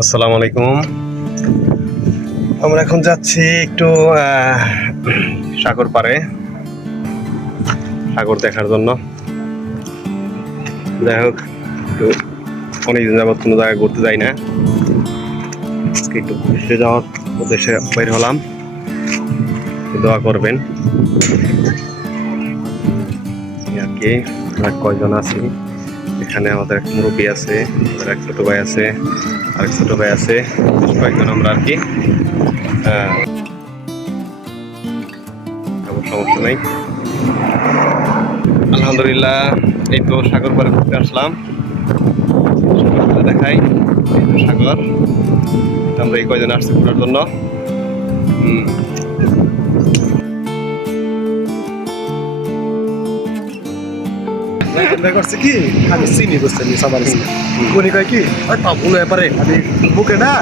আসসালামু আলাইকুম। আমরা এখন যাচ্ছি একটু সাগর পাড়ে, সাগর দেখার জন্য। যাই হোক, একটু অনেকদিন যাবৎ কোনো জায়গায় ঘুরতে যাই না, আজকে একটু ঘুরতে যাওয়ার উদ্দেশ্যে বের হলাম। দোয়া করবেন আর কি। আমরা কয়জন আছি এখানে, আমাদের এক মুরব্বী আছে, আমাদের এক ছোট ভাই আছে, আরেক ছোট ভাই আছে, কয়েকজন আমরা আর কি। সমস্যা নেই, আলহামদুলিল্লাহ। এই তো সাগর পাড়ে ঘুরতে আসলাম, সাগর দেখাই। এই তো সাগর, আমরা এই কয়জন আসছি ঘোরার জন্য। করছে কি আমি চিনি বুঝতে সবার উনি কয় কি ভুল হয়ে পারে আমি বুকে না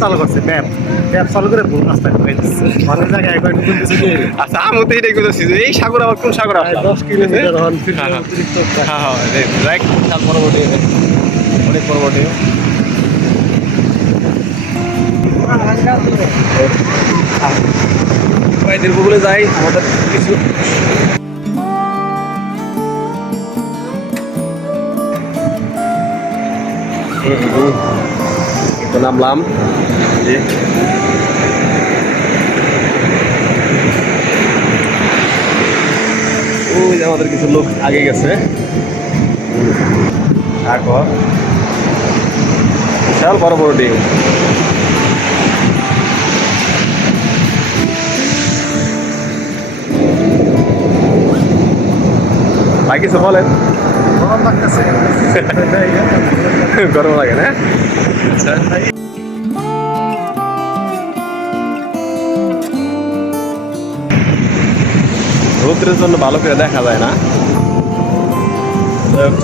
চালু করছে ম্যাপ ম্যাপ চালু করে ভুল রাস্তায় ঢুকাই দিচ্ছে অনেক জায়গায় একবার নতুন কিছু নিয়ে আচ্ছা, আমি তো এটাই বলছি যে এই সাগর আবার কোন সাগর? 10 কিলোমিটার হন অতিরিক্ত বিশাল বড় বটে, অনেক বড় বটে। দীর্ঘগুলো যাই আমাদের কিছু তো নামলাম। ওই যে আমাদের কিছু লোক আগে গেছে। সাগর, বিশাল বড় বড় ডিম। ভাই কিছু বলেন। গরম লাগতেছে গরম লাগে না? আচ্ছা, রৌদ্রের জন্য ভালো করে দেখা যায় না,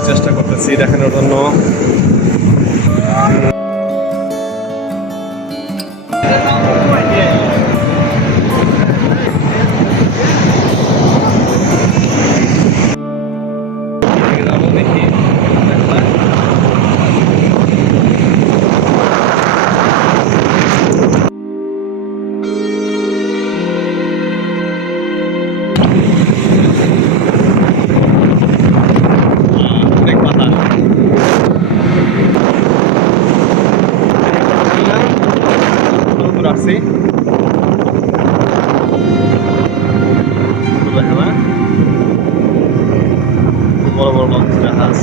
চেষ্টা করতেছি দেখানোর জন্য। আসছি বড় বড় লঞ্চ জাহাজ।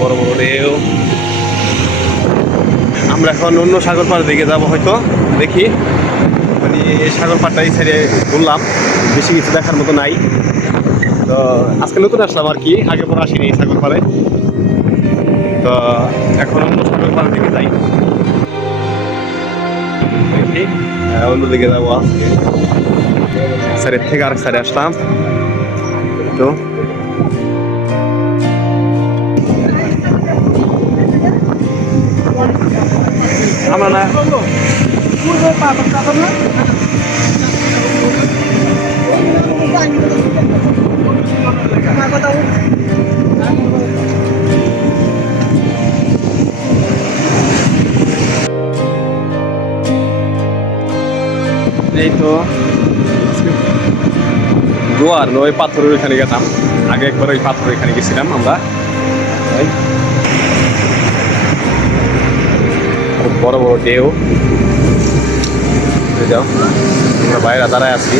বড় বড় ঢেউ। আমরা এখন অন্য সাগর পাড়ের দিকে যাবো হয়তো, দেখি। মানে এই সাগর পাড়টা এই সাইডে ঘুরলাম, বেশি কিছু দেখার মতো নাই। তো আজকে নতুন আসলাম আর কি, আগে পর আসিনি এই সাগর পাড়ে। তো এখন অন্য সাগর পাড়ের দিকে যাই, দেখি অন্যদিকে যাবো আজকে। সাইডের থেকে আরেক সাইডে আসলাম তো। আমরা না এই তো গোয়ার ওই পাথরের ওইখানে গেলাম, আগে একবার ওই পাথরের এখানে গেছিলাম আমরা। খুব বড় বড় ঢেউ। যাও, আমরা বাইরে দাঁড়ায় আছি।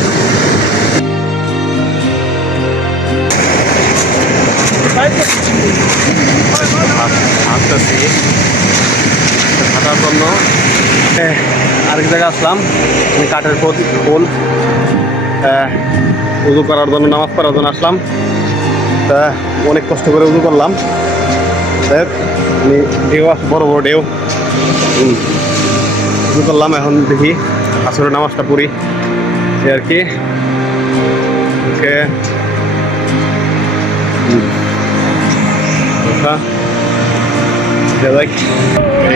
আসতেছি হাঁটার জন্য। আরেক জায়গায় আসলাম, কাঠের পোল, উজু করার জন্য, নামাজ পড়ার জন্য আসলাম। তা অনেক কষ্ট করে উজু করলাম। ঢেউ আছে, বড় বড় ঢেউ। উজু করলাম, এখন দেখি আসলে নামাজটা পড়ি আর কি।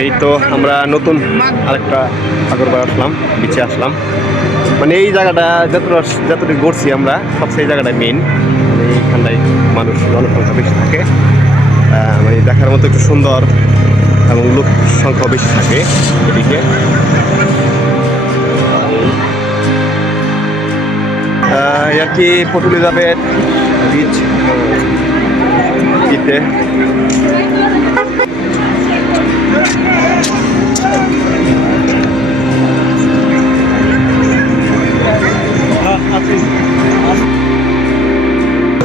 এই তো আমরা নতুন আরেকটা সাগর পাড়ে আসলাম, বিচে আসলাম। মানে এই জায়গাটা যতটুকু ঘুরছি আমরা সবচেয়ে এই জায়গাটা মেন, মানে এইখানটায় মানুষ জনসংখ্যা বেশি থাকে, মানে দেখার মতো একটু সুন্দর এবং লোক সংখ্যা বেশি থাকে এদিকে। আর কি পটুল এলিজাবেথ বিচ ইতে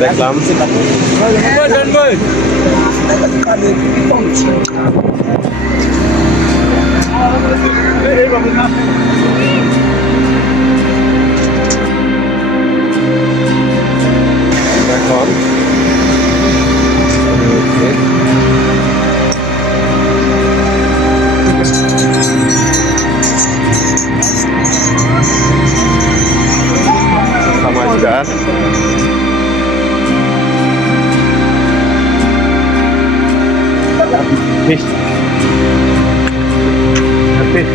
দেখলাম। এখন সমাজগার fish. Fish.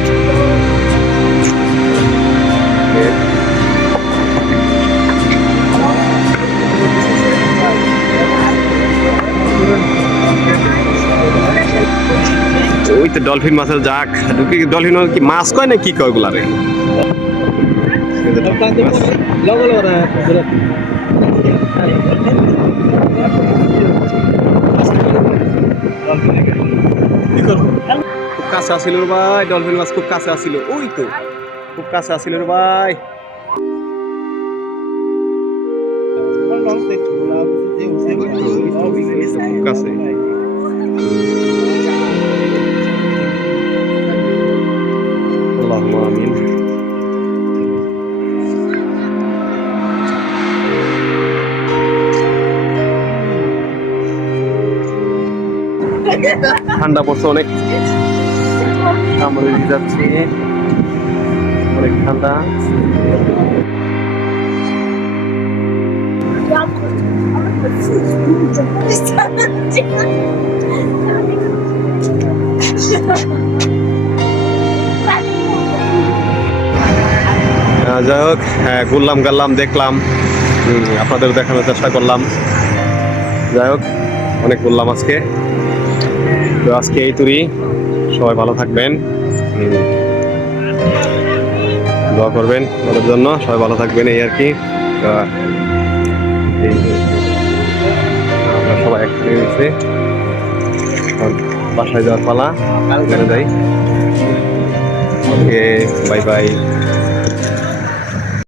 ওই তো ডলফিন মাছের জাক, ডলফিন কি মাছ কয় না কি কয় ওগুলারে? খুব কাছে আসিল রে ভাই, ডলফিন মাছ খুব কাছে আসিল, ওই তো খুব কাছে আসিল রে ভাই। খুব কাছে। আল্লাহুম্মা আমিন। ঠান্ডা পড়ছে অনেক, সামনে দিকে যাচ্ছি, অনেক ঠান্ডা। যাই হোক, ঘুরলাম গেলাম দেখলাম, আপনাদের দেখানোর চেষ্টা করলাম। যাই হোক, অনেক ঘুরলাম আজকে। তো আজকে এই তুরি, সবাই ভালো থাকবেন, দোয়া করবেন আমাদের জন্য, সবাই ভালো থাকবেন এই আর কি। আমরা সবাই একসাথে গেছি, বাসায় যাওয়ার পালা, যাই। ওকে, বাই বাই।